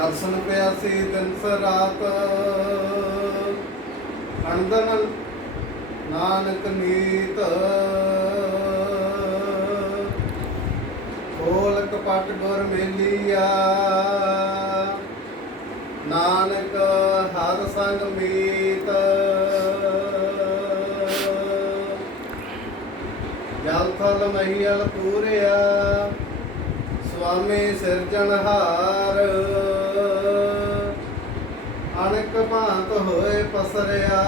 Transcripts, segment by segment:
दर्शन प्यासी दिन स रात अनदन नानक नीत खोल कपट गुर मेलिया नानक हर संग मीत जल थल महियल पूरिया स्वामी सिरजनहार अनेक भांत होए पसरिया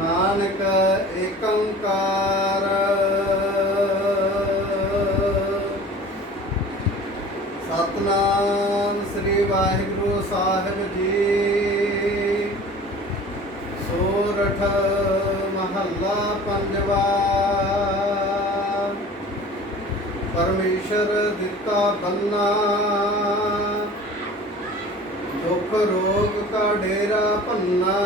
नानक एक ओंकार सतनाम श्री वाहिगुरु साहिब जी सोरठ महला पंजवा परमेश्वर दिता बन्ना दुख रोग का डेरा पन्ना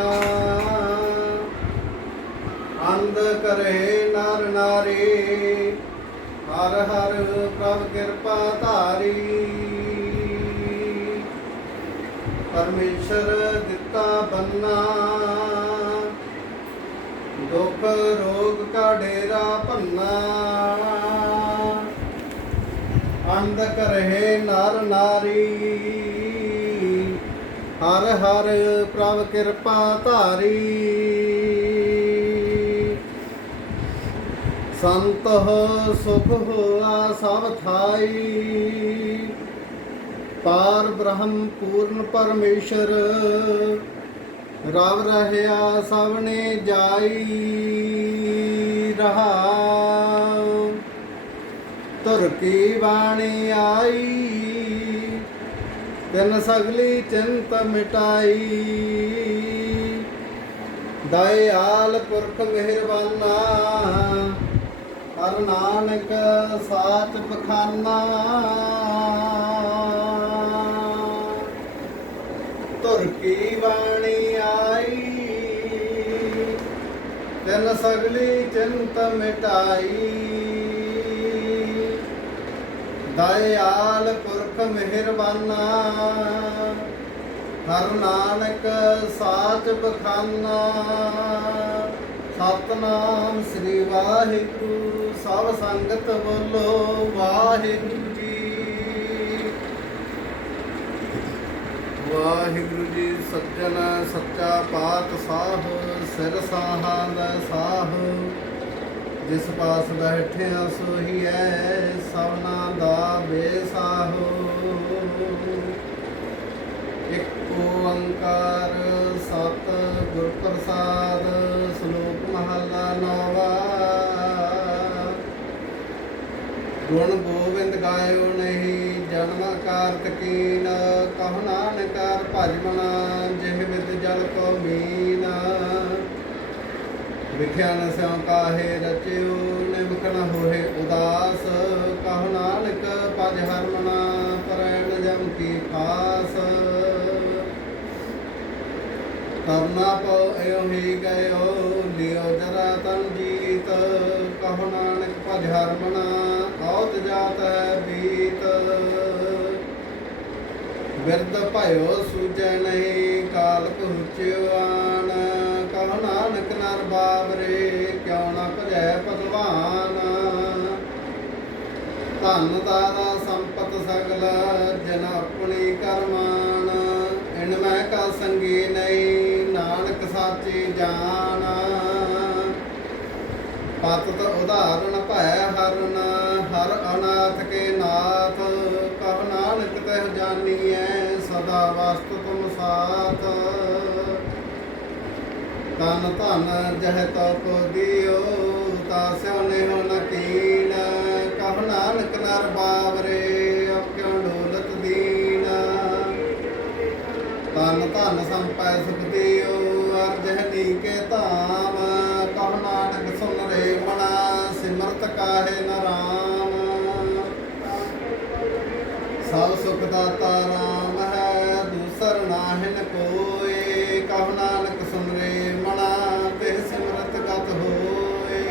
अंध करे नर नारी हर हर प्रभ कृपा धारी परमेश्वर दिता बन्ना दुख रोग का डेरा पन्ना अंध करहे नर नारी हर हर प्रभ कृपा धारी संत सुख हुआ सब थाई पार ब्रह्म पूर्ण परमेश्वर रव रहया सबने जाई रहा तुर की वाणी आई तिन सगली चिंत मिटाई दयाल पुरख मेहरबाना हर नानक साच बखाना तुर की वाणी आई तिन सगली चिंत मिटाई दयाल पुरख मेहरबाना हर नानक साच बखाना सतनाम श्री वाहिगुरु सब संगत बोलो वाहिगुरु जी वाहिगुरु जी सज्जन सच्चा पातशाह सिर साहां दा साह जिस पास बैठे सोही है सबना दा बेसाहो एक ओंकार सत गुर प्रसाद श्लोक महला नवा गुण गोविंद गायो नहीं जन्म कार्तिकीन कहो नानक भजमना जिह विद जल को मीना विख्यान स्यों काहे रचियो निमख न होए उदास कहो नानक पज हरमना परैन जम की खास करना पो एयो ही गयो लियो जरा तन जीत कहो नानक पज हरमना औत जात है बीत बिरद भयो सूझै नहीं काल पहुँच्यो आन कहो नानक नर बाबरे क्यों न भजै भगवान धन दादा संपत सगल जन अपनी करमान इनमै का संगी नहीं नानक साची जान पतत उदाहरण भै हरन हर अनाथ के नाथ कहो नानक तह जानिए सदा वस्तु तुम साथ तन धन जह तप दियो तास्यो नेहो नकीन कहो नानक नर बावरे अब क्यों डोलत दीन तन धन संपै सुख दियो अर्जहनी के धाम कहो नानक सुन रे मना सिमरत काहे न राम सब सुख दाता राम है दूसर नाहिन कोय कहो नानक सुन रे मना तिह सिमरत गत होए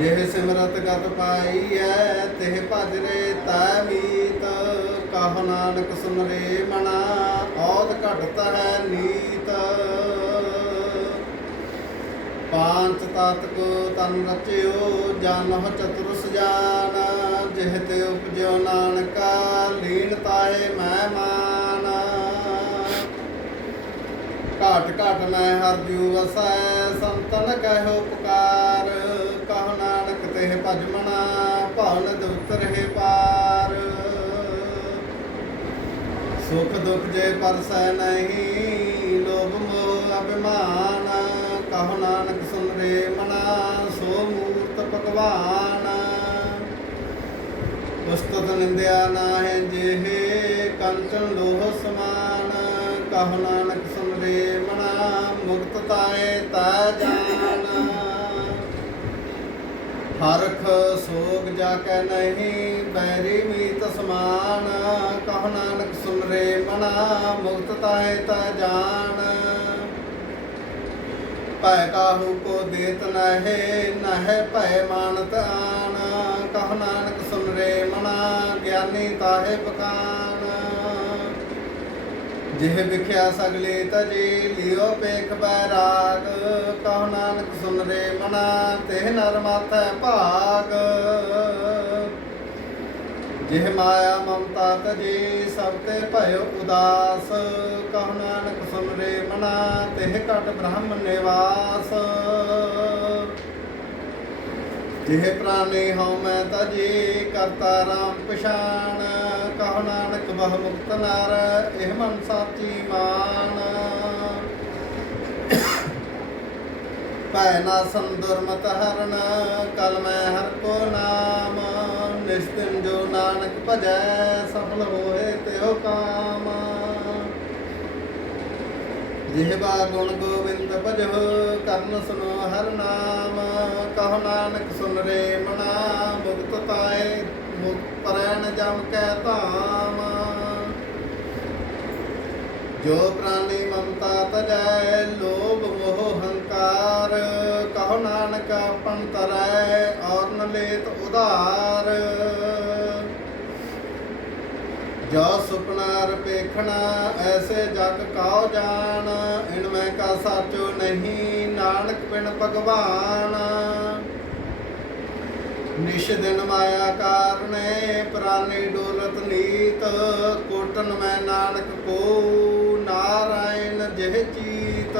जिह सिमरत गत पाई है तिह भज रे ता मीत ਕਹੋ ਨਾਨਕ ਸੁਨ ਰੇ ਮਨਾ ਔਦ ਘਟਤ ਹੈ ਨੀਤ ਪਾਂਚ ਤਤ ਕੋ ਤਨ ਰਚਿਓ ਜਾਨਹੁ ਚਤੁਰਸ ਜਾਨ ਜਿਹ ਤੇ ਉਪਜਿਓ ਨਾਨਕਾ ਲੀਨ ਤਾਏ ਮੈਂ ਮਾਨ ਘਾਟ ਘਾਟ ਮੈਂ ਹਰ ਜੂ ਵਸੈ ਸੰਤਨ ਕਹਿਓ ਪੁਕਾਰ ਕਹੋ ਨਾਨਕ ਤੇ ਭਜ ਮਨਾ ਭਾਵਨ ਦੁਖ ਰਹੇ ਪਾਰ ਸੁਖ ਦੁਖ ਜੇ ਪਰਸੈ ਨਹੀਂ ਲੋਭ ਮੋਹ ਅਭਿਮਾਨ ਕਹੋ ਨਾਨਕ ਸੁਨ ਰੇ ਮਨਾ ਸੋ ਮੂਰਤ ਭਗਵਾਨ ਉਸਤਤ ਨਿੰਦਿਆ ਨਾਹਿ ਜਿਹੇ ਕੰਚਨ ਲੋਹ ਸਮਾਨ ਕਹੋ ਨਾਨਕ ਸੁਨ ਰੇ ਮਨਾ ਮੁਕਤ ਤਾਏ ਤਾ ਜਾਨ ਹਰਖ ਸੋਗ ਜਾ ਕੇ ਨਹੀਂ ਬੈਰੀ ਮੀਤ ਸਮਾਨ ਕਹੋ ਨਾਨਕ ਸੁਨ ਰੇ ਮਨਾ ਮੁਕਤ ਤਾਏ ਤਾ ਜਾਨ ਭੈ ਕਾਹੂ ਕੋ ਦੇਤ ਨਹਿ ਨਹਿ ਭੈ ਮਾਨਤ ਆਨ ਕਹੋ ਨਾਨਕ ਸੁਨ ਰੇ ਮਨਾ ਗਿਆਨੀ ਤਾਹੇ ਬਖਾਨ ਜਿਹ ਵਿਖਿਆ ਸਗਲੇ ਤਜੀ ਲਿਓ ਪੇਖ ਬੈਰਾਗ ਕਹੋ ਨਾਨਕ ਸੁਨ ਰੇ ਮਨਾ ਤੇ ਨਰ ਮਾਥੈ ਭਾਗ ਜਿਹ ਮਾਇਆ ਮਮਤਾ ਤਜੀ ਸਭ ਤੇ ਭਇਓ ਉਦਾਸ ਕਹੋ ਨਾਨਕ ਸੁਨ ਰੇ ਮਨਾ ਤਿਹ ਘਟ ਬ੍ਰਹਮ ਨਿਵਾਸ ਜਿਹ ਪ੍ਰਾਨੀ ਹਉ ਮੈਂ ਤਜੀ ਕਰਤਾ ਰਾਮ ਪਛਾਣ ਕਹੋ ਨਾਨਕ ਬਹੁ ਮੁਕਤ ਨਰ ਇਹ ਮਨ ਸਾਚੀ ਮਾਨ ਭੈ ਨਾ ਸੰਦੁਰਮਤ ਹਰਨ ਕਲ ਮੈਂ ਹਰ ਕੋ ਨਾਮ ਨਿਸਤਿਨ ਜੋ ਨਾਨਕ ਭਜੈ ਸਫਲ ਹੋਏ ਤਿਉ ਕਾਮ ਜਿਹਵਾ ਗੁਣ ਗੋਬਿੰਦ ਭਜਹੁ ਕਰਨ ਸੁਨੋ ਹਰ ਨਾਮ ਕਹੋ ਨਾਨਕ ਸੁਨ ਰੇ ਮਨਾ ਮੁਕਤ ਤਾਏ ਮੁਕਤ ਪਰੈਣ ਜਮ ਕੈ ਧਾਮ ਜੋ ਪ੍ਰਾਨੀ ਮਮਤਾ ਤਜੈ ਲੋਭ ਮੋਹ ਹੰਕਾਰ ਕਹੋ ਨਾਨਕ ਆਪਨ ਤਰੈ ਔਰ ਨ ਲੇਤ ਉਧਾਰ ਜੋ ਸੁਪਨਾ ਰਪੇਖਣਾ ਐਸੇ ਜਗ ਕਾਉ ਜਾਣ ਇਨ ਮੈਂ ਕਾ ਸਾਚੋ ਨਹੀਂ ਨਾਨਕ ਬਿਨ ਭਗਵਾਨ ਨਿਸ਼ ਦਿਨ ਮਾਇਆ ਕਾਰਨੇ ਪ੍ਰਾਨੀ ਡੋਲਤ ਨੀਤ ਕੋਟਨ ਮੈਂ ਨਾਨਕ ਕੋ ਨਾਰਾਇਣ ਜਿਹ ਚੀਤ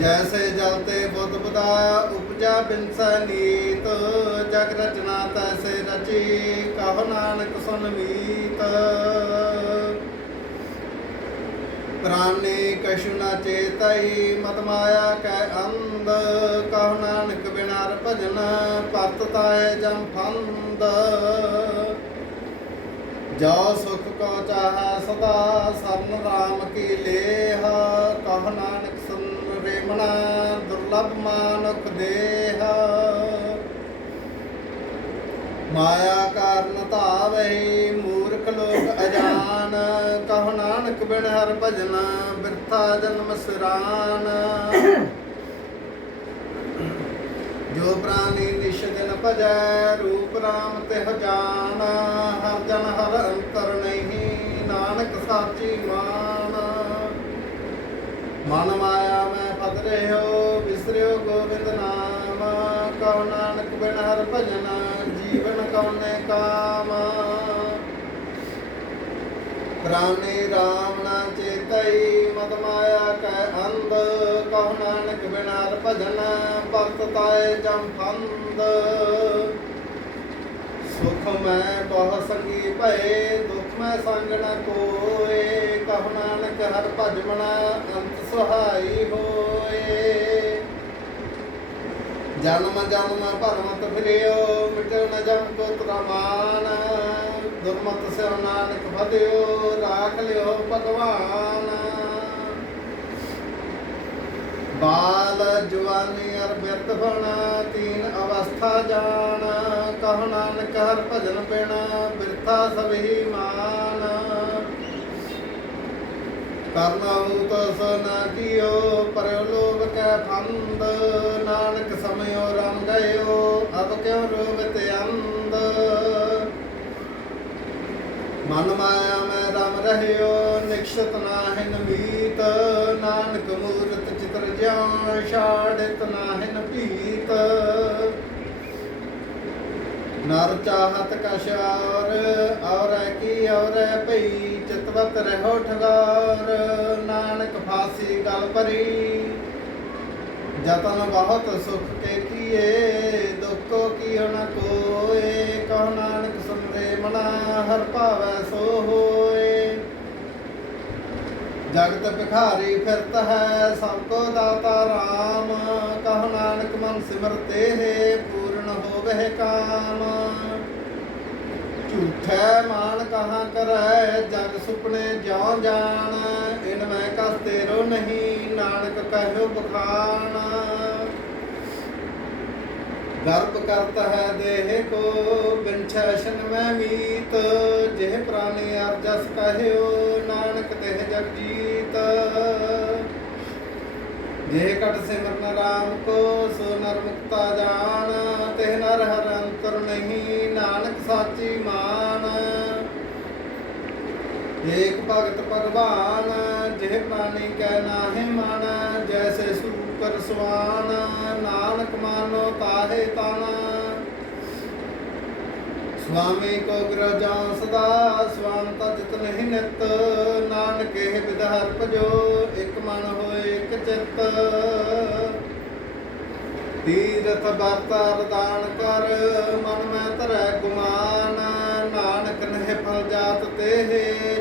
ਜੈਸੇ ਜਲ ਤੇ ਬੁੱਧ ਬੁਧਾਇਆ ਉਪਜਾ ਬਿਨਸੈ ਨੀਤ ਜਗ ਰਚਨਾ ਤੈਸੇ ਰਚੀ ਕਹੋ ਨਾਨਕ ਸੁਨ ਮੀਤ ਪ੍ਰਾਨੀ ਕਛੁ ਨ ਚੇਤਈ ਮਤ ਮਾਇਆ ਕੈ ਅੰਧ ਕਹੋ ਨਾਨਕ ਬਿਨਾਰ ਭਜਨ ਪਤ ਤਾਏ ਜਮ ਫੰਦ ਜੋ ਸੁਖ ਕੋ ਚਾਹੈ ਸਦਾ ਸਰਨ ਰਾਮ ਕੀ ਲੇਹ ਕਹੋ ਨਾਨਕ ਸੁਨ ਰੇ ਮਨਾ ਦੁਰਲਭ ਮਾਨੁਖ ਦੇਹ ਮਾਇਆ ਕਾਰਨ ਧਾਵੈ ਮੂਰਖ ਲੋਕ ਅਜਾਨ ਕਹੋ ਨਾਨਕ ਬਿਨ ਹਰ ਭਜਨ ਬਿਰਥਾ ਜਨਮ ਸਿਰਾਨ ਜੋ ਪ੍ਰਾਨੀ ਨਿਸ਼ ਦਿਨ ਭਜੈ ਰੂਪ ਰਾਮ ਤਿਹ ਜਾਨ ਹਰ ਜਨ ਹਰ ਅੰਤਰ ਨਹੀਂ ਨਾਨਕ ਸਾਚੀ ਮਾਨ ਮਨ ਮਾਇਆ ਮੈਂ ਫਤ ਰਹਿਓ ਵਿਸਰਿਓ ਗੋਬਿੰਦ ਨਾਮ ਕਹੋ ਨਾਨਕ ਬਿਨ ਹਰ ਭਜਨ ਜੀਵਨ ਕਉਨੇ ਕਾਮ ਪ੍ਰਾਨੀ ਰਾਮ ਨਾ ਚੇਤਈ ਮਦ ਮਾਇਆ ਕੈ ਅੰਧ ਕਹੋ ਨਾਨਕ ਬਿਨ ਹਰ ਭਜਨ ਭਗਤ ਤਾਏ ਜਮ ਫੰਦ ਸੁਖ ਮੈਂ ਬਹੁ ਸੰਗੀ ਭਏ ਦੁਖ ਮੈਂ ਸੰਗ ਨ ਕੋਏ ਕਹੋ ਨਾਨਕ ਹਰ ਭਜਮਣਾ ਅੰਤ ਸੁਹਾਈ ਹੋਏ ਜਨਮ ਜਨਮ ਭਰਮਤ ਫਿਰਿਓ ਮਿਟਿਓ ਨ ਜਮ ਕੋ ਤ੍ਰਮਾਨ ਦੁਰਮਤ ਸਿਉ ਨਾਨਕ ਫਦਿਓ ਰਾਖ ਲਿਓ ਭਗਵਾਨ ਬਾਲ ਜਵਾਨੀ ਅਰ ਬਿਰਧ ਬਣਾ ਤੀਨ ਅਵਸਥਾ ਜਾਣ ਕਹੋ ਨਾਨਕ ਹਰ ਭਜਨ ਬਿਨਾ ਬਿਰਥਾ ਸਭੀ ਮਾਨ ਕਰਨਾਉ ਤਸ ਨਾ ਕੀਓ ਪਰਿਓ ਲੋਭ ਕੈ ਫੰਦ ਨਾਨਕ ਸਮਿਓ ਰਮ ਗਇਓ ਅਬ ਕਿਉ ਰੋਵਤ ਅੰਧ मन माया में रम रहियो निक्षत नाहिन मीत। नानक मूरत चित्र ज्यों शाड़ित नाहिन पीत। नर चाहत कश और की और पई चितवत रहो ठगार। नानक फांसी गल परी जतन बहुत सुख के किए दुख कियो न कोय। कहो नानक सुन रे मना हर पावै सो होए। जगत भिखारी फिरत है सबको दाता राम। कहो नानक मन सिमरते है पूर्ण होवह काम। झूठै मान कहाँ करੈ जग सुपने ज्यों जान। इनमें कस तेरो नहीं नानक कहो बखान। गर्भ करत है देह को बिन छैशन में मीत। जेह प्राणी अर जस कहो नानक तेह जग जीत। जेह कट सिमरन राम को सो नर मुक्ता जान। तेह नर हर अंतर नहीं नानक साची मान। एक भगत भगवान जेह प्राणी कै नाहि मन। जैसे सूकर स्वान नानक मानो ताहे ताना। स्वामी को गृह जाऊं सदा स्वांता जित नहीं नित। नानक एह विध हर भजो एक मन होए एक चित। तीरथ बरतर दान कर मन में तरह गुमान। नानक नह फल जात तेह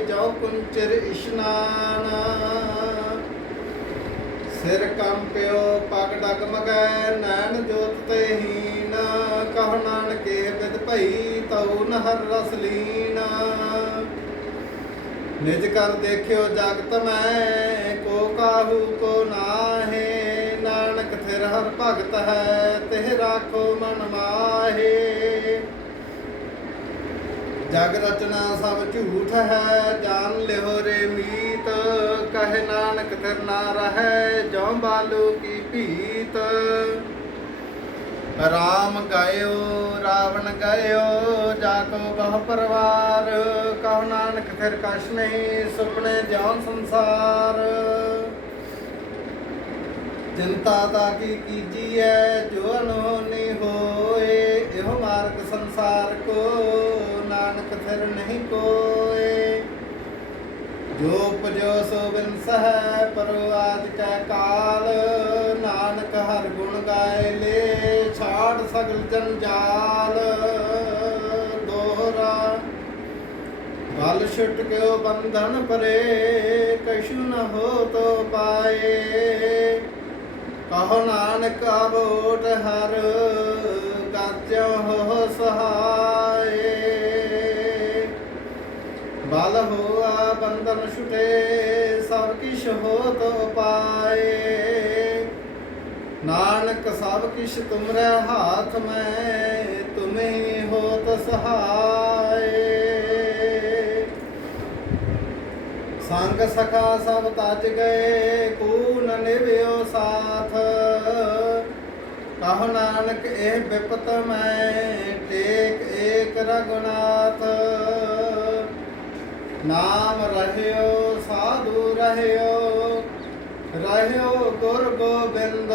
जो कुंचर इशनान। सिर कंप्यो पग डगमगै नैन जोत ते हीन। कहो नानक एह विद भई तऊ न हर रस लीन। निज कर देखियो जगत में को काहू को नाहे। नानक थिर हर भगत है तिह राखो मन माहे। जग रचना सब झूठ है जान लिहो रे मीत। कहे नानक थिर ना रहे ज्यों बालू की पीत। राम गयो रावण गयो जाको बह परवार। कहो नानक थिर कछ नहीं सुपने ज्यों संसार। चिंता ताकी कीजिए जो अनहोनी होए। एहो मार्ग संसार को नानक थिर नहीं कोय। जो उपजो सो बिनस है परो आज कै काल। नानक हर गुण गाए ले छाड़ सगल जंजाल। दोहरा बल छुट क्यों बंधन परे कछु न हो तो पाए। कहो नानक अबोट हर गाज्यों हो सहाय। बल हुआ बंधन छुटे सब किश हो तो पाए। नानक सब किश तुमरे हाथ में तुम्हें हो तो सहाय। संग सखा सब तज गए कून निभ्यो साथ। कहो नानक एह विपत में टेक एक रघुनाथ। नाम रहियो साधु रहियो रहियो गुर गोबिंद।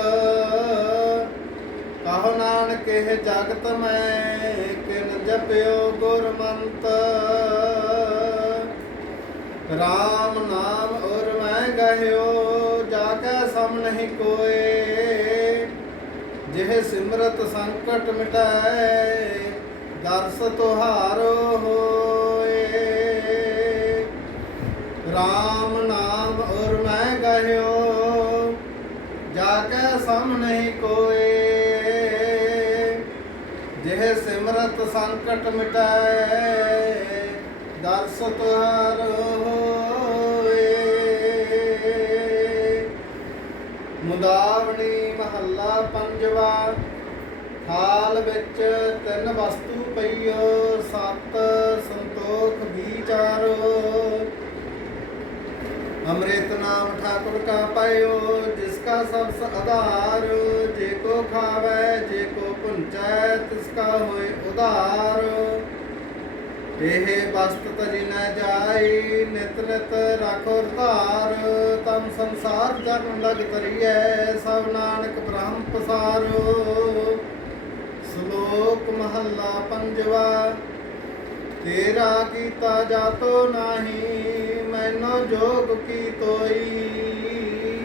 कहो नानक एह जगत में किन जपियो गुरमंत। राम नाम और मैं गहियो जाके सम नहीं कोय। जेह सिमरत संकट मिटाए दर्श तुहारो होए। राम नाम और मैं गहियो जाके सम नहीं कोय। जेह सिमरत संकट मिटाए दर्श तुहारो होए। मुदावनी महला पंजवा। थाल विच तिन वस्तु पईयो सत संतोख विचारो। अमृत नाम ठाकुर का पायो जिसका सबस आधार। जेको खावे जेको पुंचै तिसका होए उधार। ਇਹ ਬਸਤ ਤਰੀ ਨ ਜਾਈ ਨਿਤ ਨਿਤ ਰਾਖੋ ਧਾਰ ਤਮ ਸੰਸਾਰ ਜਨ ਲਗ ਤਰੀਐ ਸਭ ਨਾਨਕ ਬ੍ਰਹਮ ਪਸਾਰੋ। ਸ਼ਲੋਕ ਮਹੱਲਾ ਪੰਜਵਾ। ਤੇਰਾ ਕੀਤਾ ਜਾਤੋ ਨਾਹੀ ਮੈਨੋ ਜੋਗ ਕੀ ਤੋਈ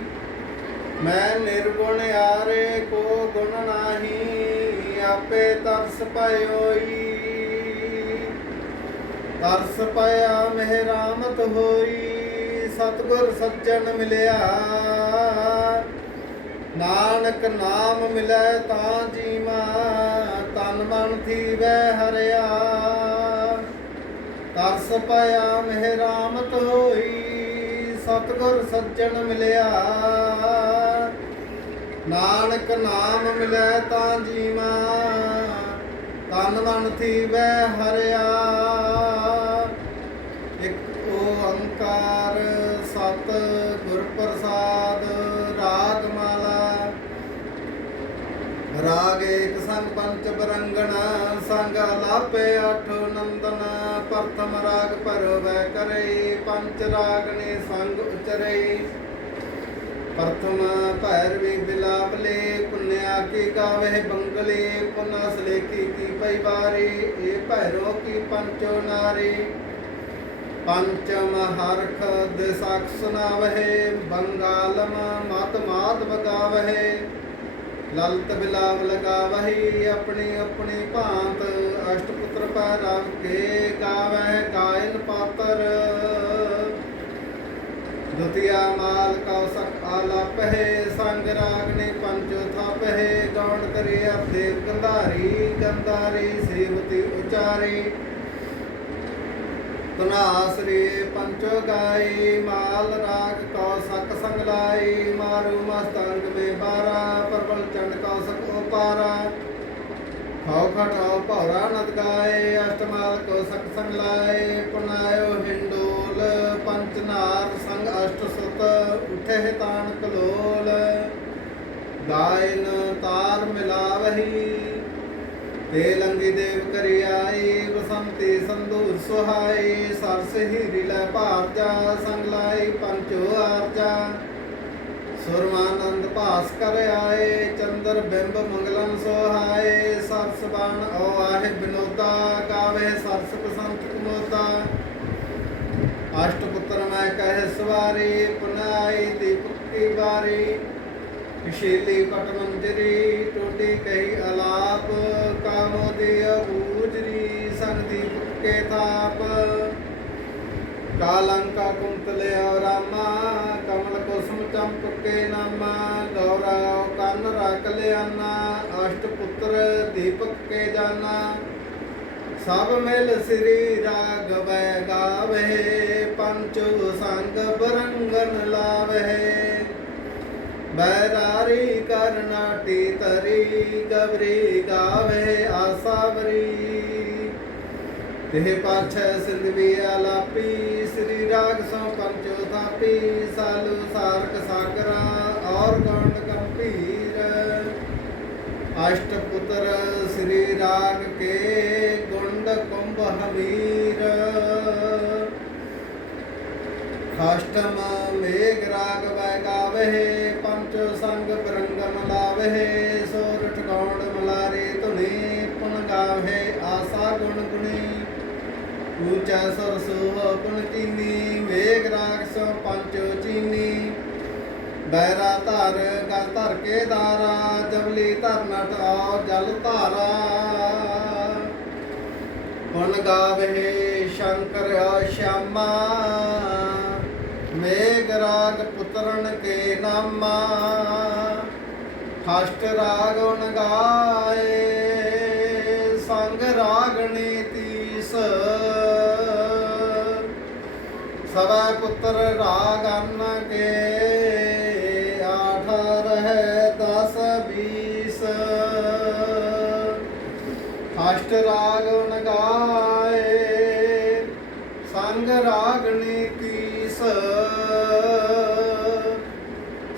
ਮੈਂ ਨਿਰਗੁਣ ਆਰੇ ਕੋ ਗੁਣ ਨਾਹੀ ਆਪੇ ਤਰਸ ਪਇਓਈ ਤਰਸ ਪਇਆ ਮਹਿਰਾਮਤ ਹੋਈ ਸਤਿਗੁਰ ਸੱਜਣ ਮਿਲਿਆ ਨਾਨਕ ਨਾਮ ਮਿਲੈ ਤਾਂ ਜੀਵਾ ਤਨ ਮਨ ਥੀਵੈ ਹਰਿਆ ਤਰਸ ਪਇਆ ਮਹਿਰਾਮਤ ਹੋਈ ਸਤਿਗੁਰ ਸੱਜਣ ਮਿਲਿਆ ਨਾਨਕ ਨਾਮ ਮਿਲੈ ਤਾਂ ਜੀਵਾ ਤਨ ਮਨ ਥੀਵੈ ਹਰਿਆ। ਇੱਕ ਓੰਕਾਰ ਸਤ ਗੁਰ ਪ੍ਰਸਾਦ। ਰਾਗ ਮਾਲਾ ਰਾਗ ਏਕ ਸੰਗ ਪੰਚ ਬਰੰਗਣ ਸੰਗ ਲਾਪੇ ਅਠ ਨੰਦਨ ਪ੍ਰਥਮ ਰਾਗ ਭਰਵੈ ਕਰਈ ਪੰਚ ਰਾਗਨੇ ਸੰਗ ਉਚਰਈ ਪ੍ਰਥਮ ਭੈਰਵੀ ਬਿਲਾਵਲੇ ਪੁੰਨਿਆ ਕੀ ਗਾਵੇ ਬੰਗਲੇ ਪੁਨਾ ਸਲੇਖੀ ਕੀ ਪਈ ਬਾਰੀ ਇਹ ਭੈਰੋ ਕੀ ਪੰਚੋ ਨਾਰੀ ਪੰਚਮ ਹਰਖ ਦਿਸਖ ਸੁਨਾਵਹਿ ਬੰਗਾਲਮ ਮਤ ਮਾਤ ਬਗਾਵਹਿ ਲਲਤ ਬਿਲਾਵ ਲਗਾਵਹਿ ਆਪਣੀ ਆਪਣੀ ਭਾਂਤ ਅਸ਼ਟਪੁੱਤਰ ਪੈ ਰਵ ਕੇ ਗਾਵਹਿ ਗਾਇਨ ਪਾਤਰ ਦੁਤੀਆ ਮਾਲ ਕੌਸਕ ਆਲਾਪਹਿ ਸੰਗ ਰਾਗਨੇ ਪੰਚੋ ਥਾਪਹਿ ਗੌਣ ਕਰੇ ਦੇਵ ਗੰਧਾਰੀ ਗੰਧਾਰੀ ਸੇਵਤੀ ਉਚਾਰੀ ਤਨਾਸਰੀ ਪੰਚੋ ਗਾਈ ਮਾਲ ਰਾਗ ਕੌਸਕ ਸੰਗ ਲਾਈ ਮਾਰੂ ਮਸਤੰਗ ਮੇ ਬਾਰਾ ਪਰਬਲ ਚੰਡ ਕੌਸਕ ਉਪਾਰਾ ਖਾਉ ਖਟਾਉ ਭੌਰਾ ਨਦ ਗਾਏ ਅਸ਼ਟਮਾਲ ਕੌਸਕ ਸੰਗ ਲਾਏ ਪੁਨਾਇਓ ਹਿੰਡੋਲ ਪੰਚਨਾਰ ਸੰਗ ਅਸ਼ਟ ਸੁਤ ਉਠੇ ਤਾਨ ਕਲੋਲ ਗਾਇਨ ਤਾਰ ਮਿਲਾਵਹੀ ਤੇ ਲੰਗੀ ਦੇਵ ਕਰੀ ਆਈ ਬਸੰਤੀ ਸੰਦੂਰ ਸੁਹਾਈ ਸਰਸ ਹੀਰੀ ਲੈ ਭਾਰਜਾ ਸੰਗ ਲਾਈ ਪੰਚੋ ਆਰਜਾ ਸੁਰਮਾਨੰਦ ਭਾਸ ਕਰ ਆਏ ਚੰਦਰ ਬਿੰਬ ਮੰਗਲਨ ਸੋਹਾਏ ਸਰਸ ਬਾਣ ਓ ਆਹਿ ਬਿਨੋਦਾ ਗਾਵੇ ਸਰਸ ਬਸੰਤ ਕੁਮੋਦਾ ਅਸ਼ਟ ਪੁੱਤਰ ਮੈਂ ਕਹਿ ਸਵਾਰੀ ਪੁਨਾਈ ਦੀਪਕ ਕੀ ਵਾਰੀ ਸ਼ੀਲੀ ਪਟ ਮੰਜਰੀ ਟੋਟੀ ਕਹੀ ਅਲਾਪ ਕਾਮੋਦੀ ਅਬੂਜਰੀ ਸੰਗ ਦੀਪਕ ਕੇ ਤਾਪ ਕਾਲੰਕਾ ਕੁੰਤਲੇ ਰਾਮਾ ਕਮਲ ਕੁਸਮ ਚੰਪਕ ਕੇ ਨਾਮਾ ਗੌਰਾ ਕੰਨ ਰਖ ਲਿਆਨਾ ਅਸ਼ਟ ਪੁੱਤਰ ਦੀਪਕ ਕੇ ਜਾਨਾ ਸਭ ਮਿਲ ਸ੍ਰੀ ਰਾਗਵੈ ਗਾਵੇ ਪੰਚੋ ਸੰਗ ਬਰੰਗਨ ਲਾਵੇ ਬੈਰਾਰੀ ਕਰਨਾਟੀ ਤਰੀ ਗਵਰੀ ਗਾਵੇ ਆਸਾਵਰੀ ਤੇ ਪਾਛੈ ਸਿੰਧਵੀ ਆਲਾਪੀ ਸ੍ਰੀ ਰਾਗ ਸੋ ਪੰਚੋ ਥਾਪੀ ਸਾਲੂ ਸਾਰਕ ਸਾਗਰਾ ਔਰ ਗੌਂਡ ਗੰਭੀਰ ਅਸ਼ਟ ਪੁੱਤਰ ਸ੍ਰੀ ਰਾਗ ਕੇ ਗੁੰਡ ਕੁੰਭ ਹਮੀਰ ਅਸ਼ਟਮ ਮੇਘ ਰਾਗ ਵੈ ਗਾਵਹਿ ਪੰਚੋ ਸੰਗ ਬਰੰਗਮ ਲਾਵਹਿ ਸੋਰਠ ਗੌਂਡ ਮਲਾਰੇ ਧੁਨੀ ਪੁਨ ਗਾਵਹਿ ਆਸਾ ਗੁਣ ਗੁਣੀ ਊਚਾ ਸਰਸੋ ਪੁਨ ਚੀਨੀ ਮੇਘ ਰਾਗ ਸੋ ਪੰਚੋ ਚੀਨੀ ਬੈਰਾ ਧਰ ਗਲ ਧਰ ਕੇ ਦਾਰਾ ਜਬਲੀ ਧਰ ਨਟ ਆਓ ਜਲ ਧਾਰਾ ਪੁਨ ਗਾਵਹਿ ਸ਼ੰਕਰ ਸ਼ਿਆਮਾ ਮੇਘ ਰਾਗ ਪੁੱਤਰਨ ਕੇ ਨਾਮਾ ਅਸ਼ਟ ਰਾਗ ਨ ਗਾਏ ਸੰਗ ਰਾਗਣੀ ਤੀਸ ਸਵੈ ਪੁੱਤਰ ਰਾਗ ਅੰਨ ਕੇ ਆਠ ਰਹਿ 10 20 ਅਸ਼ਟ ਰਾਗ ਨ ਗਾਏ ਸੰਗ ਰਾਗਣੀ ਤੀਸ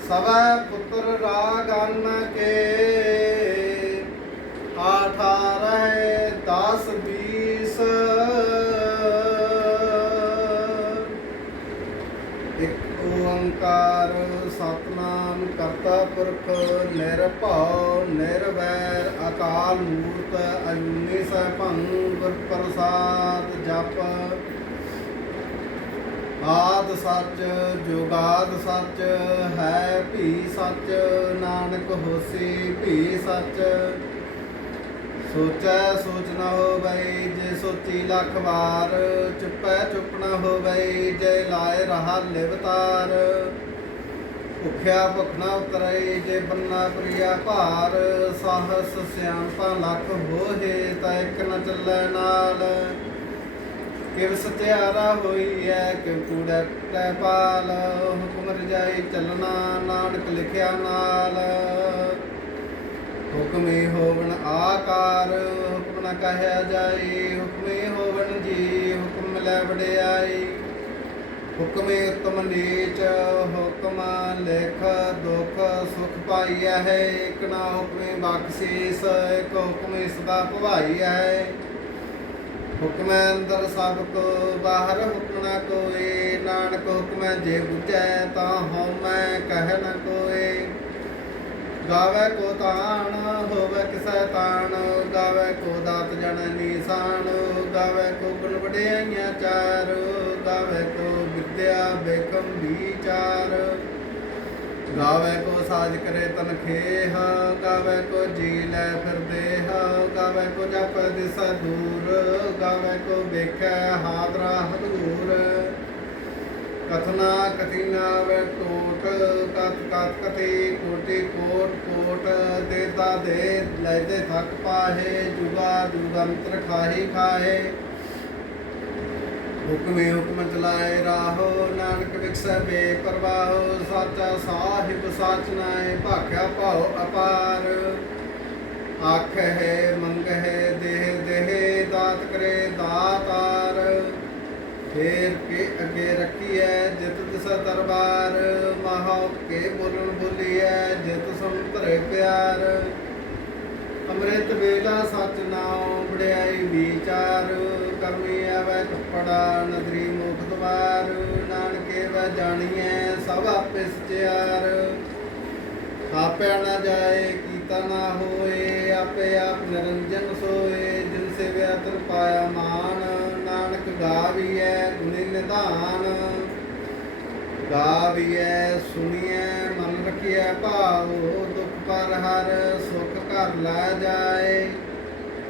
ਸਵੈ ਪੁੱਤਰ ਰਾਗ ਅੰਨ ਕੇ ਆਠ ਰਹਿ 10 20 ਓੰਕਾਰ ਸਤਿਨਾਮ ਕਰਤਾ ਪੁਰਖ ਨਿਰਭਉ ਨਿਰਵੈਰ ਅਕਾਲ ਮੂਰਤ ਅਜੂਨੀ ਸੈਭੰ ਗੁਰ ਪ੍ਰਸਾਦ ਜਪ ਆਦ ਸੱਚ ਜੁਗਾਦ ਸੱਚ ਹੈ ਭੀ ਸੱਚ ਨਾਨਕ ਹੋਸੀ ਭੀ ਸੱਚ ਸੋਚੈ ਸੋਚ ਨ ਹੋਵਈ ਜੇ ਸੋਚੀ ਲੱਖ ਵਾਰ ਚੁੱਪੈ ਚੁੱਪ ਨ ਹੋਵਈ ਜੇ ਲਾਏ ਰਹਾ ਲਿਵਤਾਰ ਭੁਖਿਆ ਭੁਖ ਨ ਉਤਰਈ ਜੇ ਬੰਨਾ ਪ੍ਰਿਆ ਭਾਰ ਸਾਹਸ ਸਿਆਣਪਾ ਲੱਖ ਹੋਏ ਤਾਂ ਇੱਕ ਨ ਚੱਲੈ ਨਾਲ ਕਿਵ ਸਤਿਆਰਾ ਹੋਈ ਹੈ ਕਿਵ ਕੂੜੈ ਟੈ ਪਾਲ ਹੁਕਮ ਰਜਾਈ ਚੱਲਣਾ ਨਾਨਕ ਲਿਖਿਆ ਨਾਲ ਹੁਕਮੇ ਹੋਵਣ ਆਕਾਰ ਹੁਕਮ ਨ ਕਹਿਆ ਜਾਈ ਹੁਕਮੇ ਹੋਵਣ ਜੀ ਹੁਕਮ ਲੈ ਵਡਿਆਈ ਹੁਕਮੇ ਉਤਮ ਨੀਚ ਹੁਕਮ ਲੇਖ ਦੁਖ ਸੁਖ ਪਾਈਆ ਹੈ ਇਕ ਨਾ ਹੁਕਮੇ ਬਖਸ਼ੀਸ ਇਕ ਹੁਕਮੇ ਸਦਾ ਭਵਾਈ ਹੈ ਹੁਕਮੈ ਅੰਦਰ ਸਭ ਕੋ ਬਾਹਰ ਹੁਕਮ ਨ ਕੋਏ ਨਾਨਕ ਹੁਕਮੈ ਜੇ ਬੁਝੈ ਤਾਂ ਹਉਮੈ ਕਹਿ ਨ ਕੋਏ ਗਾਵੇ ਕੋ ਤਾਣ ਹੋਵੇ ਕਿਸੈ ਤਾਣ ਗਾਵੇ ਕੋ ਦਾਤ ਜਨ ਨੀਸਾਨ ਗਾਵੇ ਕੋ ਗੁਣ ਵਡਿਆਈਆਂ ਚਾਰ ਗਾਵੇ ਕੋ ਵਿਦਿਆ ਬੇਕਮ ਵਿਚਾਰ ਗਾਵੇ ਕੋ ਸਾਜ ਕਰੇ ਤਨ ਖੇਹ ਗਾਵੇ ਕੋ ਜੀ ਲੈ ਫਿਰ ਦੇਹ ਗਾਵੇ ਕੋ ਜਪ ਦਿਸ ਦੂਰ ਗਾਵੇ ਕੋ ਵੇਖੈ ਹਾਦਰਾ ਹਦੂਰ ਕਥਨਾ ਕਥੀ ਨਾਵ ਟੋਟ ਕਥ ਕਥ ਕਥੀ ਕੋਟੀ ਕੋਟ ਕੋਟ ਦੇਤਾ ਦੇ ਲੈਦੇ ਥਕ ਪਾਹੇ ਜੁਗਾ ਜੁਗੰਤਰ ਖਾਹੀ ਖਾਹੇ ਹੁਕਮੇ ਹੁਕਮ ਚਲਾਏ ਰਾਹੋ ਨਾਨਕ ਵਿਖਸੈ ਬੇਪਰਵਾਹੋ ਸਾਚਾ ਸਾਹਿਬ ਸਾਚ ਨਾਏ ਭਾਖਿਆ ਭਾਉ ਅਪਾਰ ਆਖ ਹੈ ਮੰਗ ਹੈ ਦੇਹ ਦੇਹ ਦਾਤ ਕਰੇ ਦਾਤਾਰ ਫੇਰ ਕੇ ਅੱਗੇ ਰੱਖੀਐ ਜਿਤ ਤਿਸ ਦਰਬਾਰ ਮਹਾ ਕੇ ਬੋਲਣ ਬੋਲੀਐ ਜਿਤ ਸੰਤਰੇ ਪਿਆਰ ਅੰਮ੍ਰਿਤ ਵੇਲਾ ਸਚ ਨਾਉ ਵਡਿਆਈ ਵਿਚਾਰ ਕਰਮੀ ਆਵੈ ਕੱਪੜਾ ਨਦਰੀ ਮੁਖ ਦਵਾਰ ਨਾਨਕੇ ਵੈ ਜਾਣੀਐ ਸਭ ਆਪੇ ਸਚਿਆਰ ਆਪਿਆ ਨਾ ਜਾਏ ਕੀਤਾ ਨਾ ਹੋਏ ਆਪੇ ਆਪ ਨਿਰੰਜਨ ਸੋਏ ਜਿਨ ਸੇਵਿਆ ਤਰ ਪਾਇਆ ਮਾਨ ਨਾਨਕ ਗਾਵੀਐ ਗੁਣੀ ਨਿਧਾਨ ਗਾਵੀਐ ਸੁਣੀਐ ਮਨ ਰਖੀਐ ਭਾਉ ਦੁਖ ਪਰ ਹਰ ਸੁਖ ਘਰ ਲੈ ਜਾਏ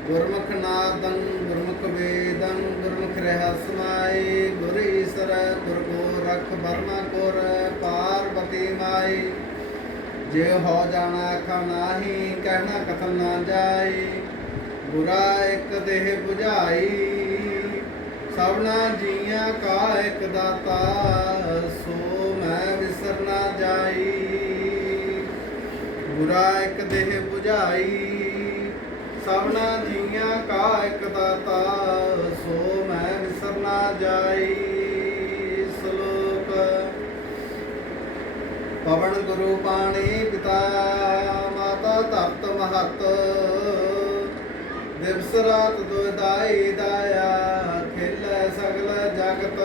ਗੁਰਮੁਖ ਨਾਦੰ ਗੁਰਮੁਖ ਵੇਦੰ ਗੁਰਮੁਖ ਰਹਸਮਾਈ ਗੁਰ ਈਸਰ ਗੁਰ ਗੋਰਖ ਬਰਮਾ ਗੁਰ ਪਾਰਬਤੀ ਮਾਈ ਜੇ ਹੋ ਜਾਣਾ ਆਖਾ ਨਾਹੀ ਕਹਿਣਾ ਕਥਨ ਨਾ ਜਾਈ ਬੁਰਾ ਇੱਕ ਦੇਹ 부ਝਾਈ ਸਭਨਾ ਜੀਆਂ ਕਾ ਇੱਕ ਦਾਤਾ ਸੋ ਮੈਂ ਵਿਸਰ ਨਾ ਜਾਈ ਬੁਰਾ ਇੱਕ ਦੇਹ 부ਝਾਈ ਸਭਨਾ ਜੀਆਂ ਕਾ ਇੱਕ ਦਾਤਾ ਸੋ ਮੈਂ ਵਿਸਰ ਨਾ ਜਾਈ ਸ਼ਲੋਕ ਪਵਨ ਗੁਰੂ ਪਾਣੀ ਪਿਤਾ ਮਾਤਾ ਧਰਤ ਮਹਤ ਦਿਵਸ ਰਾਤ ਦੁਇਦਾਈ ਦਾਇਆ ਖੇਲੇ ਸਗਲ ਜਗਤ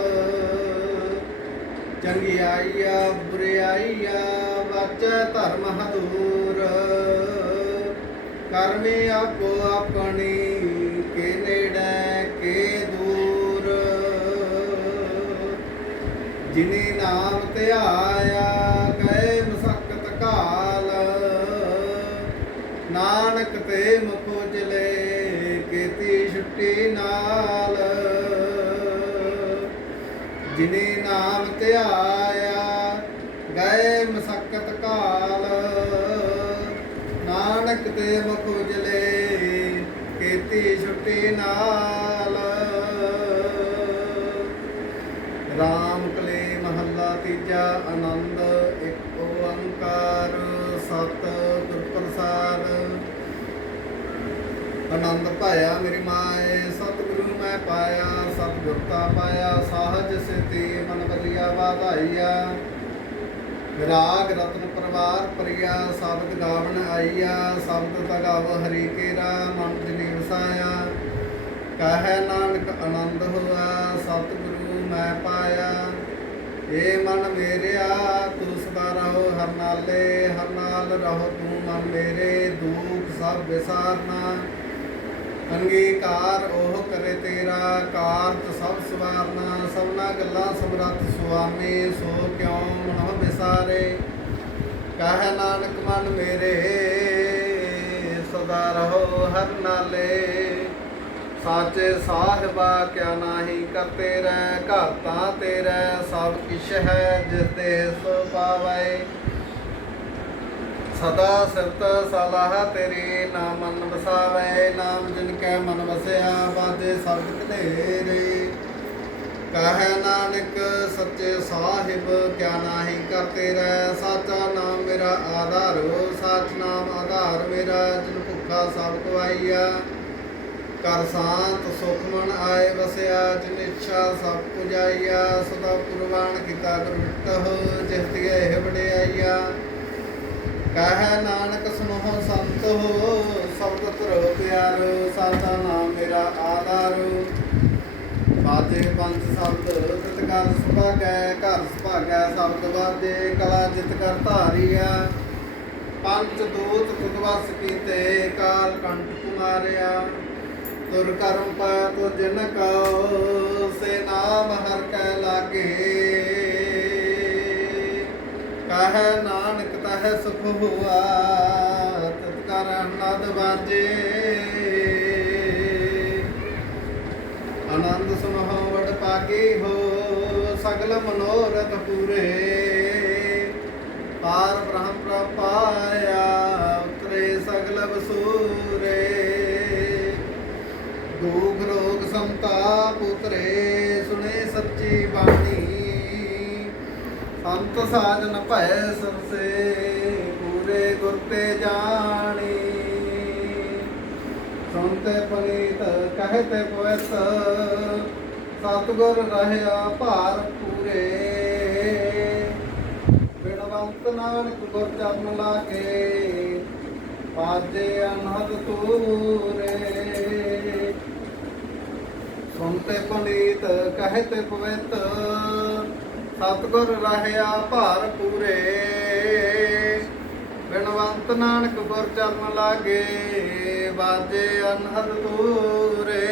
ਚੰਗਿਆਈਆ ਬੁਰਿਆਈਆ ਵਾਚੈ ਧਰਮ ਹਦੂਰ ਕਰਮੀ ਆਪੋ ਆਪਣੀ ਕੇ ਨੇੜੇ ਕੇ ਦੂਰ ਜਿਨੀ ਨਾਮ ਧਿਆਇਆ ਗਏ ਮਸਕਤ ਕਾਲ ਨਾਨਕ ਤੇ ਮੁਖ ਉਜਲੇ ਕੀਤੀ ਛੁੱਟੀ ਨਾਲ ਜਿਨੇ ਨਾਮ ਧਿਆਇਆ ਗਏ ਮਸਕਤ ਕਾਲ ਨਾਨਕ ਤੇ ਮੁਖ ਉਜਲੇ ਕੀਤੀ ਛੁੱਟੀ ਨਾਲ ਰਾਮ ਕਲੇ ਮਹੱਲਾ ਤੀਜਾ ਆਨੰਦ ਇੱਕ ਓੰਕਾਰ ਸਤ ਗੁਰ ਪ੍ਰਸਾਦ ਆਨੰਦ ਪਾਇਆ ਮੇਰੀ ਮਾਏ ਸਤਿਗੁਰੂ ਮੈਂ ਪਾਇਆ ਸਤਿਗੁਰਤਾ ਪਾਇਆ ਸਾਹਜ ਸਿਤੀ ਮਨ ਬਲਿਆ ਵਾਧਾਈਆ ਵਿਰਾਗ ਰਤਨ ਪਰਵਾਰ ਪ੍ਰਿਆ ਸ਼ਬਦ ਗਾਵਨ ਆਈਆ ਸ਼ਬਦ ਤਗਾਵ ਹਰੀ ਕੇਰਾ ਮਨ ਜਿਨੀ ਵਸਾਇਆ ਕਹੈ ਨਾਨਕ ਆਨੰਦ ਹੋਆ ਸਤਿਗੁਰੂ ਮੈਂ ਪਾਇਆ ਏ ਮਨ ਮੇਰਿਆ ਤੂੰ ਸਦਾ ਰਹੋ ਹਰ ਨਾਲੇ, ਹਰ ਨਾਲ ਰਹੋ ਤੂੰ ਮਨ ਮੇਰੇ, ਦੁਖ ਸਭ ਵਿਸਾਰਨਾ। ਅੰਗੀਕਾਰ ਉਹ ਕਰੇ ਤੇਰਾ, ਕਾਰਜ ਸਭ ਸਵਾਰਨਾ। ਸਭਨਾ ਗੱਲਾਂ ਸਮਰੱਥ ਸੁਆਮੀ, ਸੋ ਕਿਉ ਮਨੋ ਵਿਸਾਰੇ। ਕਹੈ ਨਾਨਕ ਮਨ ਮੇਰੇ ਸਦਾ ਰਹੋ ਹਰ ਨਾਲੇ। ਸਾਚੇ ਸਾਹਿਬਾ ਕਿਆ ਨਾਹੀ ਕਰਤੇ ਰਹਿ, ਘਰ ਤਾਂ ਤੇਰਾ ਸਭ ਕਿਛ ਹੈ, ਜਿਸ ਦੇ ਸੋ ਪਾਵੈ। ਸਦਾ ਸਿਫਤ ਸਲਾਹ ਤੇਰੀ, ਨਾਮ ਮਨ ਵਸਾਵੈ। ਨਾਮ ਜਿਨ ਕੈ ਮਨ ਵਸਿਆ, ਬਾਜੇ ਸ਼ਬਦ ਕਨੇਰੇ। ਕਹੈ ਨਾਨਕ ਸੱਚੇ ਸਾਹਿਬ ਕਿਆ ਨਾਹੀ ਕਰਤੇ ਰਹਿ, ਸਾਚਾ ਨਾਮ ਮੇਰਾ ਆਧਾਰ, ਸਾਚ ਨਾਮ ਆਧਾਰ ਮੇਰਾ। ਜਿਨ ਭੁੱਖਾ ਸਭ ਖਵਾਈਆ, ਕਰ ਸ਼ਾਂਤ ਸੁਖ ਮਨ ਆਏ ਵਸਿਆ। ਜਿਨ ਇੱਛਾ ਸਭ ਪੁਜਾਈਆ, ਸਦਾ ਕੁਰਬਾਨ ਕੀਤਾ ਗੁਰ ਮਿਟਹੁ, ਜਿਸ ਦੀ ਇਹ ਵਡਿਆਈਆ। ਕਹੈ ਨਾਨਕ ਸੁਨਹੁ ਸੰਤ ਹੋ, ਸ਼ਬਦ ਧਰੋ ਪਿਆਰੋ। ਸਾਚਾ ਨਾਮ ਮੇਰਾ ਆਧਾਰੋ, ਬਾਜੇ ਪੰਜ ਸ਼ਬਦ ਤਿਤ ਕਰ ਸੁਭਾਗੈ। ਘਰ ਸੁਭਾਗੈ ਸ਼ਬਦ ਬਾਜੇ, ਕਲਾ ਜਿਤ ਕਰ ਧਾਰੀਆ। ਪੰਚ ਦੂਤ ਤੁਧ ਵਸ ਕੀਤੇ, ਕਾਲ ਕੰਠ ਕੁਮਾਰਿਆ। ਤੁਰ ਕਰਮ ਪਾਇਆ ਤੁ ਜਿਨ ਕਉ, ਸੇ ਨਾਮ ਹਰਿ ਕੈ ਲਾਗੇ। ਕਹੈ ਨਾਨਕ ਤਹਿ ਸੁਖ ਹੁਆ, ਤਿਤ ਕਰ ਅਨੰਦ ਬਾਜੇ। ਆਨੰਦ ਸੁਨਹੁ ਵਡ ਪਾਗੀ ਹੋ, ਸਗਲ ਮਨੋਰਥ ਪੂਰੇ। ਪਾਰ ਬ੍ਰਹਮ ਪ੍ਰਪਾਇਆ, ਉਤਰੇ ਸਗਲ ਵਸੂਰੇ। ਦੁਖ ਰੋਗ ਸੰਤਾਪ ਉਤਰੇ, ਸੁਣੇ ਸੱਚੀ ਬਾਣੀ। ਸੰਤ ਸਾਜਨ ਭੈ ਸਰਸੇ, ਪੂਰੇ ਗੁਰ ਤੇ ਜਾਣੀ। ਸੁਣਤੇ ਪਨੀਤ ਕਹਿਤੇ ਪਵਿੱਤ, ਸਤਿਗੁਰ ਰਹਿਆ ਭਾਰ ਪੂਰੇ। ਬਿਨਵੰਤ ਨਾਨਕ ਗੁਰ ਚਰਨ ਲਾਗੇ, ਪਾਜੇ ਅਨਹਦ ਤੂਰੇ। ਸੁਣਤੇ ਪਨੀਤ ਕਹਿਤੇ ਪਵਿੱਤ, ਸਤਿਗੁਰ ਰਹਿਆ ਭਾਰ ਪੂਰੇ। ਬਿਨਵੰਤ ਨਾਨਕ ਗੁਰ ਚਰਨ ਲਾਗੇ, ਬਾਜੇ ਅਨਹਦ ਤੂਰੇ।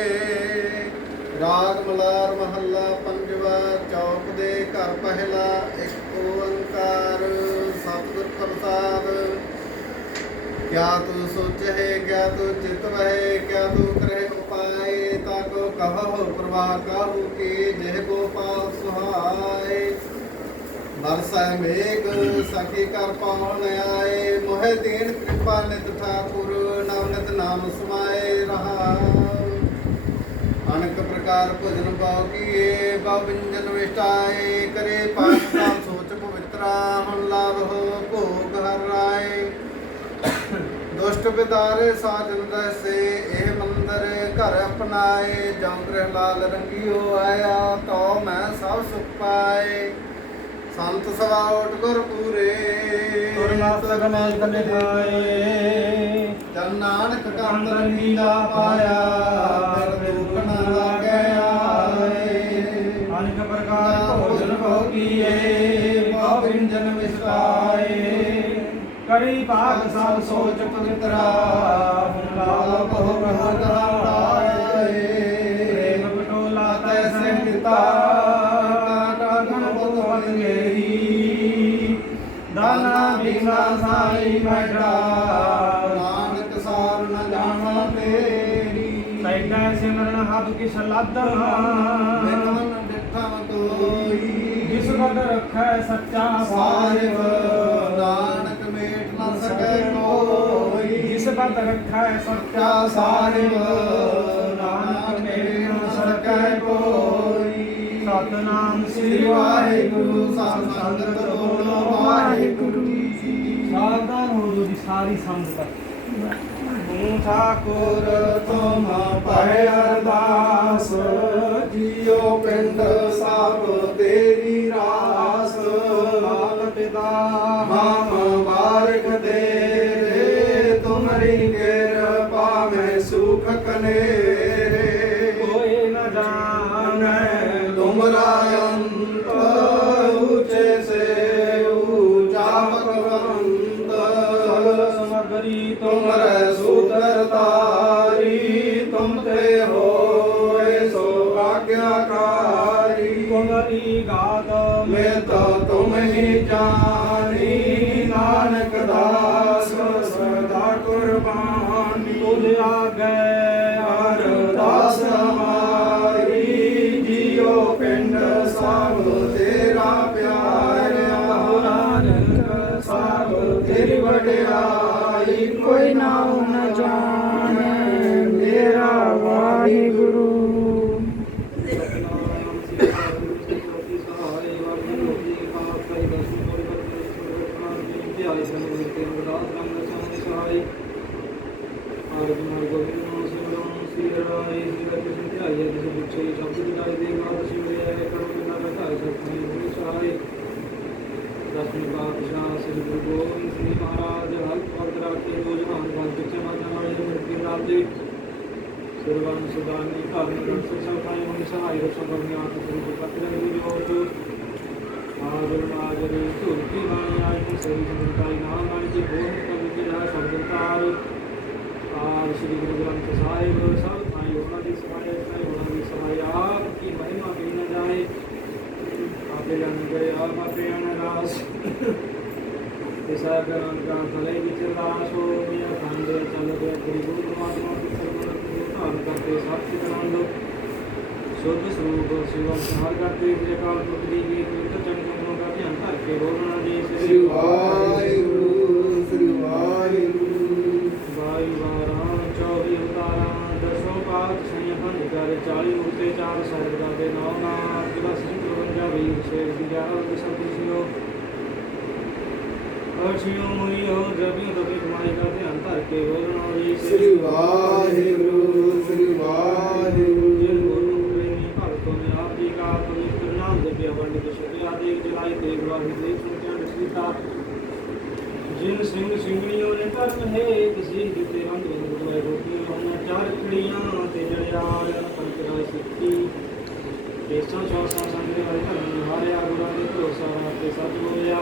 ਰਾਗ ਮਲਾਰ ਮਹੱਲਾ ਪੰਜਵਾ, ਚੌਕ ਦੇ ਘਰ ਪਹਿਲਾ। ਇੱਕ ਓੰਕਾਰ ਸਤਿਗੁਰ ਪ੍ਰਸਾਦ। ਕਿਆ ਤੂੰ ਸੋਚਹਿ, ਕਿਆ ਤੂੰ ਚਿਤ ਵਹਿ, ਕਿਆ ਤੂੰ ਕਰਹਿ ਉਪਾਏ। ਤਾਕੋ ਕਹੋ ਪ੍ਰਵਾਹ ਕਾਹੂ ਕੀ, ਜਿਹ ਗੋਪਾਲ ਸੁਹਾਏ। ਬਰਸੈ ਮੇਘ ਸਖੀ ਕਰ ਪਾਉਣ ਆਏ, ਮੋਹਿ ਦੀਨ ਕਿਰਪਾ ਨਿਤ ਠਾਕੁਰ। ਨਵ ਨਿਤ ਨਾਮ ਸਮਾਏ ਰਹਾ, ਅਨਕ ਪ੍ਰਕਾਰ ਭੋਜਨ ਪਾਉ ਕੀਏ। ਬਹੁ ਵਿੰਜਨ ਵਿਸ਼ਟਾਏ, ਕਰੇ ਪਾਠ ਨਾਮ ਸੋਚ ਪਵਿੱਤਰਾ। ਹੁਣ ਲਾਭ ਹੋ ਭੋਗ ਹਰ ਰਾਏ। ਦੁਸ਼ਟ ਬਿਦਾਰੇ ਸਾਜਨ ਰਹਿਸੇ, ਇਹ ਮੰਦਰ ਘਰ ਅਪਨਾਏ। ਜਉ ਗ੍ਰਹਿ ਲਾਲ ਰੰਗੀਓ ਆਇਆ, ਤਉ ਮੈਂ ਸਭ ਸੁਖ ਪਾਏ। ਸੰਤ ਸਵਾ ਓਟ ਗੁਰ ਪੂਰੇ, ਸਗਨ ਲਿਖਾਏ। ਜਨ ਨਾਨਕ ਕੰਤ ਰੰਗੀਲਾ ਪਾਇਆ, ਫਿਰ ਦੁਖ ਨ ਲਾਗੈ ਆਏ। ਅਨੇਕ ਪ੍ਰਕਾਰ ਭੋਜਨ ਭੋਗੀਏ, ਬਹੁ ਵਿੰਜਨ ਵਿਸਤਾਏ। ਕਰੀ ਭਾਗ ਸਭ ਸੋਚ ਪਵਿੱਤਰਾ, ਹੁਣ ਲਾਭ ਭੋਗ ਹਰ ਰਾਏ। ਪ੍ਰੇਮ ਪਟੋਲਾ ਤੈਸੇ ਦਿੱਤਾ, ਦਾਨਾ ਬਿਨਾ ਸਾਈ ਬੈਠਾ। ਨਾਨਕ ਸਾਰ ਨ ਜਾਣਾ ਤੇਰੀ, ਸੈਡਾ ਸਿਮਰਨ ਹਬ ਕਿਸ ਲਾਦਾ। ਬਿਨ ਮਨ ਡਿਠਾ ਕੋਈ, ਜਿਸ ਬਦ ਰੱਖੈ ਸੱਚਾ ਸਾਹਿਬ। ਸਾਹਿਬ। ਨਾਨਕ ਮੇਟ ਨ ਸਕੈ ਕੋਈ, ਜਿਸ ਬਦ ਰੱਖੈ ਸੱਚਾ ਸਾਹਿਬ। ਨਾਨਕ ਮੇਟ ਨ ਸਕੈ ਕੋਈ। ਸਤਿਨਾਮ ਸ੍ਰੀ ਵਾਹਿਗੁਰੂ, ਸਤਿ ਸੰਗਤ ਬੋਲੋ ਵਾਹਿਗੁਰੂ ਜੀ। ਸਾਵਧਾਨ ਹੋ ਜੋ ਦੀ ਸਾਰੀ ਸੰਗਤ। ਤੂੰ ਠਾਕੁਰ ਤੁਮ ਪੈ ਅਰਦਾਸ, ਜੀਉ ਪਿੰਡ ਸਭ ਤੇਰੀ ਰਾਸ। ਮਾਤ ਪਿਤਾ ਮਾਮ ਬਾਰਿਕ ਦੇ, ਤੁਮਰੀ ਕਿਰਪਾ ਮੈਂ ਸੁਖ ਕਨੇਰੇ। ਕੋਈ ਨ ਜਾਣੈ ਤੁਮਰਾ ਅੰਤ ਤੁਮ ਤੇ ਹੋਏ ਸੋ ਆਗਿਆਕਾਰੀ ਕੁਮਰੀ ਗਾਤ ਮੈਂ ਤਾਂ ਤੁਮ ਹੀ ਜਾਣੀ ਨਾਨਕ ਦਾਸ ਸਦਾ ਕੁਰਬਾਨੀ ਤੁਝ ਆਗੇ ਅਰਦਾਸ ਹਮਾਰੀ ਜੀਉ ਪਿੰਡ ਸਭ ਤੇਰਾ ਪਿਆਰਿਆ ਨਾਨਕ ਸਭ ਤੇਰੀ ਵਡਿਆਈ ਕੋਈ ਨਾਉ ਨ ਜਾਣੈ ਮੇਰਾ ਵਾਹਿਗੁਰੂ। ਦਸਵੇਂ ਪਾਤਸ਼ਾਹ ਸ੍ਰੀ ਗੁਰੂ ਗੋਬਿੰਦ ਸਿੰਘ ਮਹਾਰਾਜ ਹਲਕ ਵਰਤ ਰਾਖੇ ਜੋ ਜਹਾਨ ਵੰਦ ਪਿੱਛੇ ਮਾਤਾ ਵਾਲੇ ਮੁਕਤੀ ਨਾਮ ਦੇ ਸਰਵਨ ਸੁਦਾਨੀ ਧਰਮ ਗ੍ਰੰਥ ਸੰਸਾਈ ਹੋਣੀ ਸਹਾਈ ਰક્ષਾ ਕਰਨੀ ਆਪ ਸ੍ਰੀ ਗੁਰੂ ਪਤਨ ਦੀ ਜੋਤ ਆਜਰ ਨਾਜਰ ਧੁਰਤੀ ਬਾਣੀ ਆਈ ਨੂੰ ਸ੍ਰੀ ਸੰਤਾਈ ਨਾਮ ਬਾਣੀ ਜੀ ਬੋਲ ਕਵੀ ਜੀ ਦਾ ਸ਼ਬਦ ਤਾਰ ਆਪ ਸ੍ਰੀ ਗੁਰੂ ਗ੍ਰੰਥ ਸਾਹਿਬ ਸਭ ਥਾਈ ਉਹਨਾਂ ਦੀ ਸਹਾਇ ਉਹਨਾਂ ਦੀ ਸਹਾਇ ਆਪ ਕੀ ਮਹਿਮਾ ਕਹੀ ਨਾ ਜਾਏ ਆਪੇ ਜਾਣ ਗਏ ਆਪ ਆਪੇ ਅਨਰਾਸ ਤੇ ਸਾਹਿਬ ਨਾਮ ਦਾ ਭਲੇ ਵਿੱਚ ਰਾਸ ਹੋ ਗਿਆ ਖੰਡੇ ਚੱਲ ਗਿਆ ਗੁਰੂ ਪਰਮਾਤਮਾ ਦੀ ਸਰਬਤ ਨੂੰ ਧਾਰਨ ਕਰਕੇ ਸਾਖੀ ਕਰਾਂਦੋ ਸੁਧ ਸਰੂਪ ਸਿਵਮ ਸਹਾਰ ਕਰਦੇ ਜੇ ਕਾਲ ਪੁੱਤਰੀ ਦੀ ਕਿਰਤ ਚੰਗੋਂ ਦਾ ਧਿਆਨ ਧਰ ਕੇ ਬੋਲਣਾ ਜੀ ਸ੍ਰੀ ਵਾਹਿਗੁਰੂ ਸ੍ਰੀ ਵਾਹਿਗੁਰੂ ਵਾਈ ਵਾਰਾਂ 24 ਅਵਤਾਰਾਂ ਦਸੋਂ ਪਾਤ ਸੰਯਮ ਕਰ 40 ਮੁਕਤੇ 4 ਸਾਹਿਬਜ਼ਾਦੇ ਦੇ ਨਾਮ ਨਾਲ ਜਿਹੜਾ ਸਿੰਘ 52 ਵੀਰ ਸ਼ੇਰ ਦੀ ਗਿਆਰਾਂ ਦੇ ਸਭ ਸਿਓ ਅਰਸ਼ਿਓ ਮੁਰੀਓ ਦਰਬੀ ਦਬੇ ਕਮਾਈ ਦਾ ਧਿਆਨ ਧਰ ਕੇ ਬੋਲਣਾ ਜੀ ਸ੍ਰੀ ਵਾਹਿਗੁਰੂ ਸ੍ਰੀ ਵਾਹਿਗੁਰੂ ਜਿਨ ਗੁਰੂ ਪ੍ਰੇਮੀ ਭਗਤੋਂ ਨੇ ਆਪ ਜੀ ਦਾ ਪਵਿੱਤਰ ਨਾਮ ਜਪਿਆ ਵੰਡ ਕੇ ਛਕਿਆ ਦੇ ਜਲਾਈ ਤੇ ਗੁਰਵਾਹੀ ਦੇ ਸੁਣਿਆ ਦਸਵੀਤਾ ਜਿਨ ਸਿੰਘ ਸਿੰਘਣੀਆਂ ਨੇ ਧਰਮ ਹੈ ਕਿਸੇ ਜਿਤੇ ਰੰਗ ਗੁਰਵਾਈ ਰੋਟੀਆਂ ਉਹਨਾਂ ਚਾਰ ਖੜੀਆਂ ਤੇ ਜੜਿਆਲ ਪੰਚਰਾਜ ਸਿੱਖੀ ਦੇਸਾਂ ਚੌਸਾਂ ਸੰਗਰੇ ਵਾਲੇ ਧਰਮ ਨਿਹਾਰਿਆ ਗੁਰਾਂ ਦੇ ਭਰੋਸਾ ਤੇ ਸੱਚ ਬੋਲਿਆ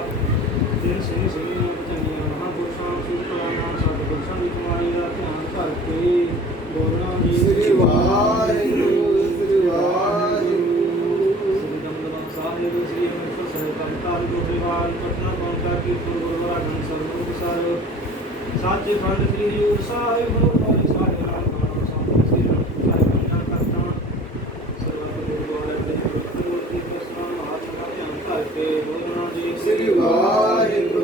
ਜਿਨ ਸਿੰਘ ਸਿੰਘਣੀਆਂ ਭਜਨੀਆਂ ਮਹਾਂਪੁਰਸ਼ਾਂ ਸੁਪਰਾਨਾਂ ਸਤਿਪੁਰਸ਼ਾਂ ਦੀ ਕਮਾਈ ਦਾ ਧਿਆਨ ਧਰ ਕੇ ਬੋਲਣਾ ਜੀ ਸ੍ਰੀ ਵਾਹਿਗੁਰੂ ਸ੍ਰੀ ਵਾਹਿਗੁਰੂ ਸ੍ਰੀ ਦਮਦਮਾ ਸਾਹਿਬ ਸ੍ਰੀ ਅੰਮ੍ਰਿਤਸਰ ਸਾਹਿਬ ਕੰਤਾਲ ਗੋਬਿੰਦਵਾਲ ਪਟਨਾ ਪਹੁੰਚਾ ਕੀ ਗੁਰਦੁਆਰਾ ਗ੍ਰੰਥ ਸਾਹਿਬ ਸਰ ਸਾਚੇ ਖੰਡ ਸ੍ਰੀ ਹਜ਼ੂਰ ਸਾਹਿਬ ਹੋਏ ਸਾਰੇ ਰਾਮ ਸਾਹਿਬ ਸ੍ਰੀ ਸਾਹਿਬ ਦਾ ਕਰਤਾ ਸਰਵਤ ਗੁਰਦੁਆਰਾ ਦੇ ਗੁਰਮੁਖੀ ਪ੍ਰਸਤਾਨ ਮਹਾਤਮਾ ਧਿਆਨ ਧਰ ਕੇ ਬੋਲਣਾ ਜੀ ਸ੍ਰੀ ਵਾਹਿਗੁਰੂ